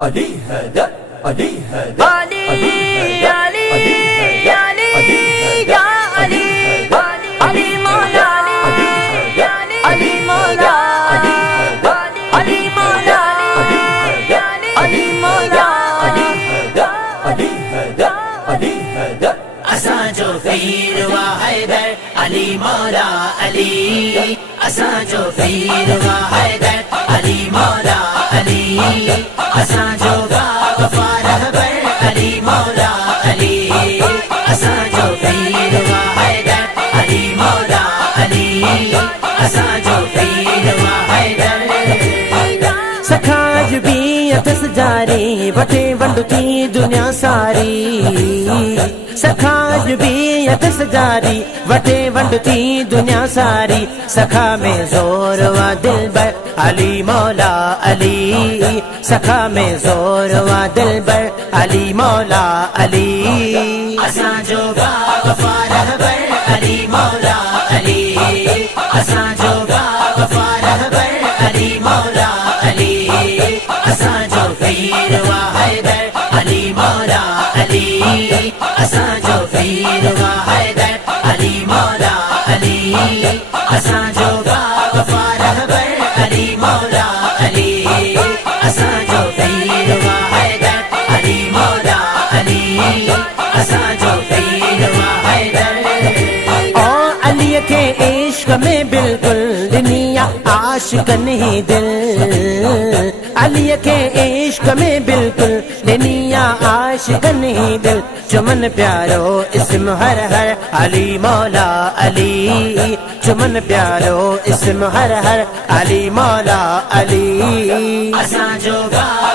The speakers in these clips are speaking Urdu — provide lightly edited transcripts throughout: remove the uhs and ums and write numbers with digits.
علی حیدر علی حیدر علی علی علی یا علی علی مولا علی مولا علی مولا علی مولا علی حیدر علی حیدر اساں جو پیر وا حیدر علی مولا علی اساں جو پیر وا حیدر علی مولا علی اساں جو وفا رہبر علی مولا علی اساں جو پیر وا حیدر علی مولا علی اساں جو پیر وا حیدر سکھاج بھی اتس جاری وٹے ونڈ تھی دنیا ساری سکھاج بھی اتس جاری وٹے ونڈ تھی دنیا ساری سکھا میں زور و دل بر علی مولا علی سکھا میں زور و دل بر علی مولا علی اساں جو وفا رہبر علی مولا علی اساں جو وفا رہبر علی مولا علی اساں جو پیر وا حیدر علی مولا علی اساں جو پیر وا حیدر علی مولا علی اساں جو وفا رہبر علی مولا علی اساں جو پیر وا حیدر علی مولا علی اساں جو پیر وا حیدر او علی کے عشق میں بالکل دنیا عاشق نہیں دل علی کے عشق میں بالکل دنیا عاشق نہیں دل چمن پیارو اسم ہر ہر علی مولا علی چمن پیارو اسم ہر ہر علی مولا علی اساں جو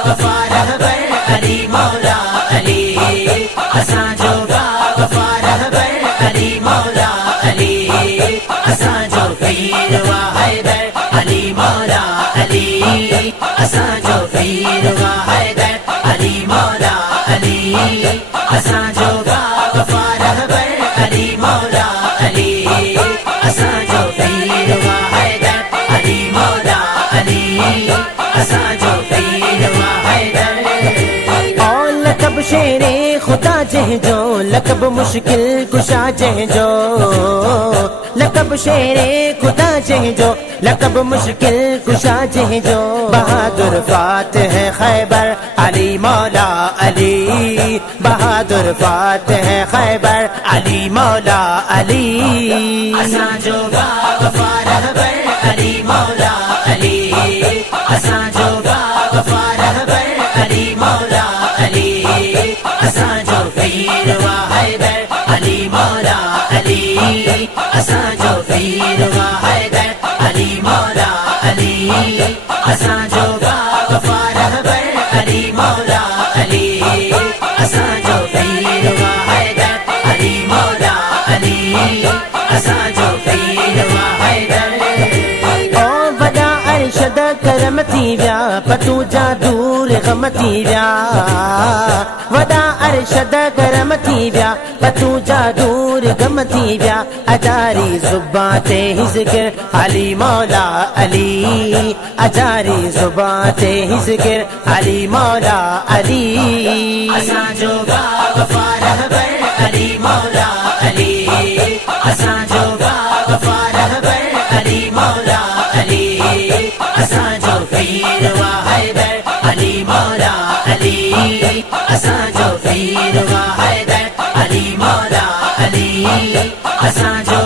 وفا رہبر علی مولا علی اساں جو وفا رہبر علی مولا علی اساں جو پیر وا حیدر علی مولا علی اساں جو پیر وا حیدر علی مولا علی اساں جو وفا رہبر علی مولا علی اساں جو پیر وا حیدر علی مولا علی اساں جو پیر وا حیدر اور لقب شیر خدا جہ جو لقب مشکل کشا جہ جو لقب شیر خدا جہ جو لقب مشکل کشا جہ جو بہادر فاتح خیبر علی مولا علی بہادر فاتح خیبر علی مولا علی اساں جو وفا رہبر علی مولا علی اساں جو وفا رہبر علی مولا علی اساں جو پیر وا حیدر علی مولا علی اساں جو پیر وا حیدر علی مولا علی اساں جو وفا رہبر علی مولا علی اساں جو پیر وا حیدر علی مولا علی اساں جو پیر وا حیدر او ودا ارشد کرمتی ویا پتو جادور غمتی ویا ودا ارشد کرمتی ویا پتو جادور غمتی ویا اجاری زباں تے ہی ذکر علی مولا علی اجاری زباں تے ہی ذکر علی مولا علی اساں جو وفا رہبر علی مولا علی اساں جو وفا رہبر علی مولا علی اساں جو پیر وا حیدر علی مولا علی اساں جو پیر وا حیدر علی مولا علی اساں جو